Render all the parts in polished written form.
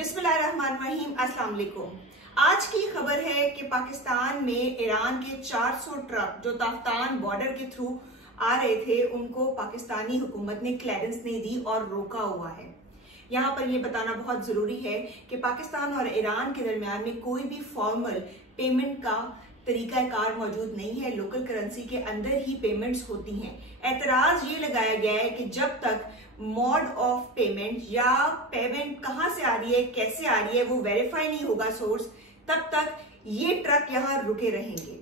बिस्मिल्लाहिर्रहमानिर्रहीम, अस्सलाम वालेकुम। आज की खबर है कि पाकिस्तान में ईरान के 400 ट्रक जो ताफ्तान बॉर्डर के थ्रू आ रहे थे उनको पाकिस्तानी हुकूमत ने क्लियरेंस नहीं दी और रोका हुआ है। यहाँ पर यह बताना बहुत जरूरी है कि पाकिस्तान और ईरान के दरमियान में कोई भी फॉर्मल पेमेंट का तरीकाकार मौजूद नहीं है। लोकल करेंसी के अंदर ही पेमेंट्स होती हैं। एतराज ये लगाया गया है कि जब तक मोड ऑफ पेमेंट या पेमेंट कहां से आ रही है, कैसे आ रही है, वो वेरीफाई नहीं होगा सोर्स, तब तक ये ट्रक यहां रुके रहेंगे।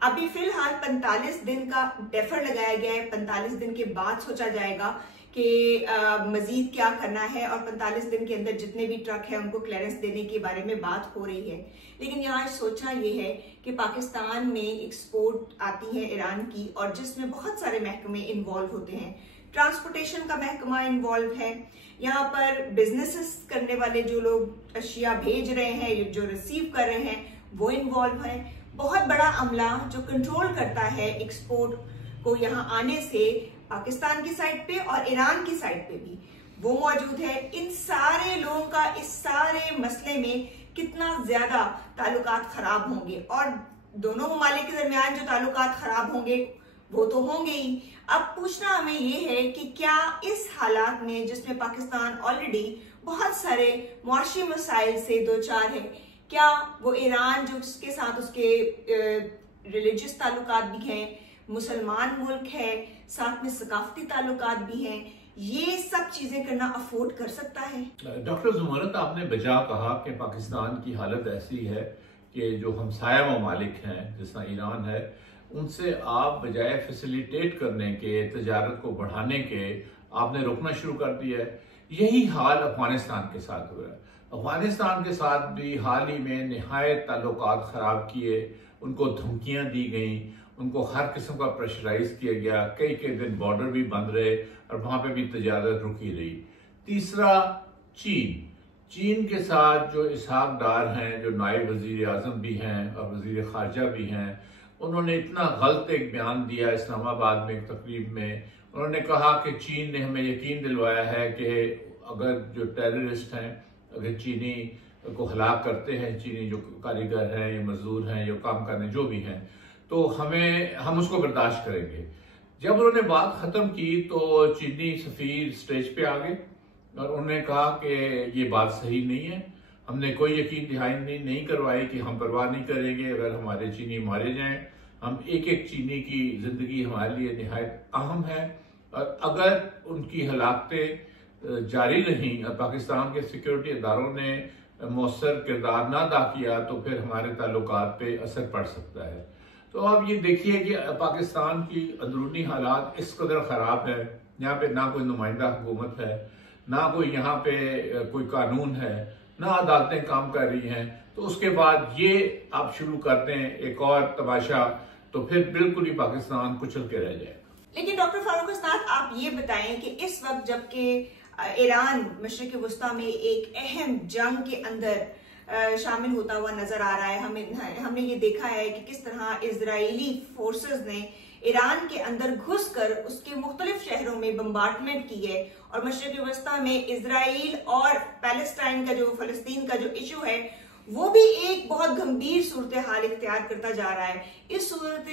अभी फिलहाल 45 दिन का डेफर लगाया गया है। 45 दिन के बाद सोचा जाएगा कि मजीद क्या करना है और 45 दिन के अंदर जितने भी ट्रक हैं उनको क्लियरेंस देने के बारे में बात हो रही है। लेकिन यहाँ सोचा ये है कि पाकिस्तान में एक्सपोर्ट आती है ईरान की और जिसमें बहुत सारे महकमे इन्वॉल्व होते हैं। ट्रांसपोर्टेशन का महकमा इन्वॉल्व है, यहाँ पर बिजनेसेस करने वाले जो लोग अशिया भेज रहे हैं, जो रिसीव कर रहे हैं, वो इन्वॉल्व है। बहुत बड़ा अमला जो कंट्रोल करता है एक्सपोर्ट को यहाँ आने से पाकिस्तान की साइड पे और ईरान की साइड पे भी, वो मौजूद है। इन सारे लोगों का इस सारे मसले में कितना ज्यादा ताल्लुकात खराब होंगे और दोनों ममालिक के दरमियान जो ताल्लुकात खराब होंगे वो तो होंगे ही। अब पूछना हमें ये है कि क्या इस हालात में जिसमें पाकिस्तान ऑलरेडी बहुत सारे मुआशी मसाइल से दो चार है, क्या वो ईरान जो जिसके साथ उसके रिलीजियस ताल्लुकात भी हैं, मुसलमान मुल्क है, साथ में सकाफती ताल्लुकात भी हैं, ये सब चीजें करना अफोर्ड कर सकता है? डॉक्टर जुमरत, आपने बजा कहा कि पाकिस्तान की हालत ऐसी है कि जो हमसाया ममालिक हैं जिसना ईरान है, उनसे आप बजाय फैसिलिटेट करने के, तजारत को बढ़ाने के, आपने रोकना शुरू कर दिया है। यही हाल अफगानिस्तान के साथ हुआ है। अफगानिस्तान के साथ भी हाल ही में निहायत ताल्लुकात खराब किए, उनको धमकियां दी गई, उनको हर किस्म का प्रेशराइज किया गया, कई कई दिन बॉर्डर भी बंद रहे और वहां पे भी तजारत रुकी रही। तीसरा, चीन के साथ जो इसहाक डार हैं, जो नायब वजीर आजम भी हैं और वजीर खारजा भी हैं, उन्होंने इतना गलत एक बयान दिया इस्लामाबाद में एक तकरीब में। उन्होंने कहा कि चीन ने हमें यकीन दिलवाया है कि अगर जो टेररिस्ट हैं, अगर चीनी को हलाक करते हैं, चीनी जो कारीगर हैं या मजदूर हैं या काम करने जो भी हैं, तो हम उसको बर्दाश्त करेंगे। जब उन्होंने बात खत्म की तो चीनी सफीर स्टेज पे आ गए और उन्होंने कहा कि ये बात सही नहीं है, हमने कोई यकीन दहानी नहीं करवाई कि हम परवाह नहीं करेंगे अगर हमारे चीनी मारे जाएं। हम एक एक चीनी की जिंदगी हमारे लिए निहायत अहम है और अगर उनकी हलाकतें जारी रहीं और पाकिस्तान के सिक्योरिटी इदारों ने मौसर किरदार ना अदा किया तो फिर हमारे ताल्लुकात पे असर पड़ सकता है। तो आप ये देखिए कि पाकिस्तान की अंदरूनी हालात इस कदर खराब है, यहाँ पे ना कोई नुमाइंदा हुकूमत है, ना कोई यहाँ पे कोई कानून है, ना अदालतें काम कर रही हैं। तो उसके बाद ये आप शुरू करते हैं एक और तमाशा, तो फिर बिल्कुल ही पाकिस्तान कुचल के रह जाएगा। लेकिन डॉक्टर फारूक उस्ताद, आप ये बताएं कि इस वक्त जबकि ईरान मशरिक वस्ता में एक अहम जंग के अंदर शामिल होता हुआ नजर आ रहा है, हमने ये देखा है कि किस तरह इजरायली फोर्सेस ने ईरान के अंदर घुसकर उसके मुख्तलिफ शहरों में बम्बार्डमेंट की है और मशरिक वस्ता में इजराइल और पैलेस्टाइन का जो फलस्तीन का जो इशू है वो भी एक बहुत गंभीर सूरत हाल इख्तियार करता जा रहा है। इस सूरत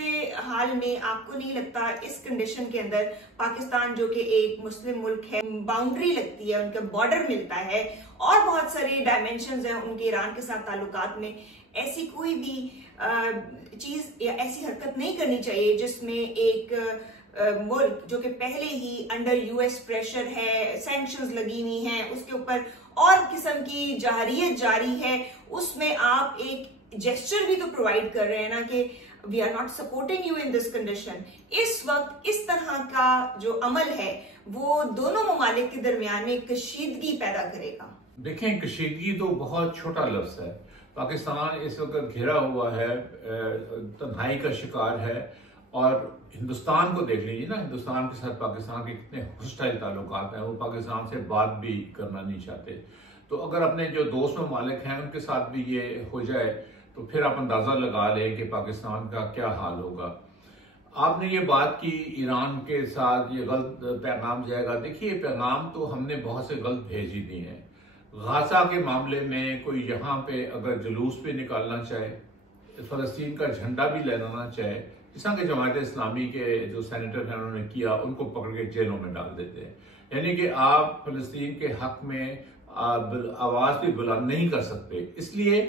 हाल में आपको नहीं लगता इस कंडीशन के अंदर पाकिस्तान जो कि एक मुस्लिम मुल्क है, बाउंड्री लगती है, उनका बॉर्डर मिलता है और बहुत सारे डायमेंशंस हैं उनके ईरान के साथ ताल्लुकात में, ऐसी कोई भी चीज या ऐसी हरकत नहीं करनी चाहिए जिसमें एक मुल्क जो कि पहले ही अंडर यूएस प्रेशर है, सैंक्शंस लगी हुई हैं, उसके ऊपर और किस्म की जारियत जारी है, उसमें आप एक जेस्चर भी तो प्रोवाइड कर रहे हैं ना कि we are not supporting you in this condition. इस वक्त इस तरह का जो अमल है वो दोनों ममालिक के दरमियान में कशीदगी पैदा करेगा। देखें, कशीदगी तो बहुत छोटा लफ्ज है। पाकिस्तान इस वक्त घिरा हुआ है, तन्हाई का शिकार है और हिंदुस्तान को देख लीजिए ना, हिंदुस्तान के साथ पाकिस्तान के कितने हॉस्टाइल ताल्लुकात हैं, वो पाकिस्तान से बात भी करना नहीं चाहते। तो अगर अपने जो दोस्त ममालिक हैं उनके साथ भी ये हो जाए तो फिर आप अंदाजा लगा लें कि पाकिस्तान का क्या हाल होगा। आपने ये बात की ईरान के साथ ये गलत पैगाम जाएगा। देखिए, पैगाम तो हमने बहुत से गलत भेज ही दिए हैं। गाजा के मामले में कोई यहाँ पे अगर जुलूस भी निकालना चाहे, फलस्तीन का झंडा भी लहराना चाहे, जिस तरह के जमात इस्लामी के जो सेनेटर हैं उन्होंने किया, उनको पकड़ के जेलों में डाल देते हैं। यानी कि आप फलस्तीन के हक में आवाज भी बुलंद नहीं कर सकते। इसलिए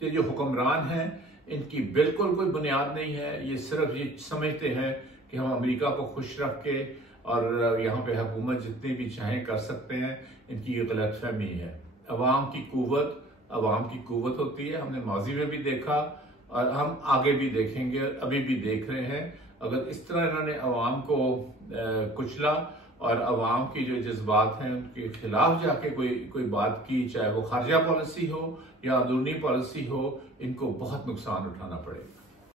कि जो हुक्मरान हैं इनकी बिल्कुल कोई बुनियाद नहीं है। ये सिर्फ ये समझते हैं कि हम अमेरिका को खुश रख के और यहाँ पे हुकूमत जितनी भी चाहें कर सकते हैं। इनकी ये गलतफहमी है। अवाम की कुव्वत होती है। हमने माजी में भी देखा और हम आगे भी देखेंगे, अभी भी देख रहे हैं। अगर इस तरह इन्होंने अवाम को कुचला और अवाम की जो जज्बात हैं उनके खिलाफ जाके कोई बात की, चाहे वो खारजा पॉलिसी हो या अंदरूनी पॉलिसी हो, इनको बहुत नुकसान उठाना पड़ेगा।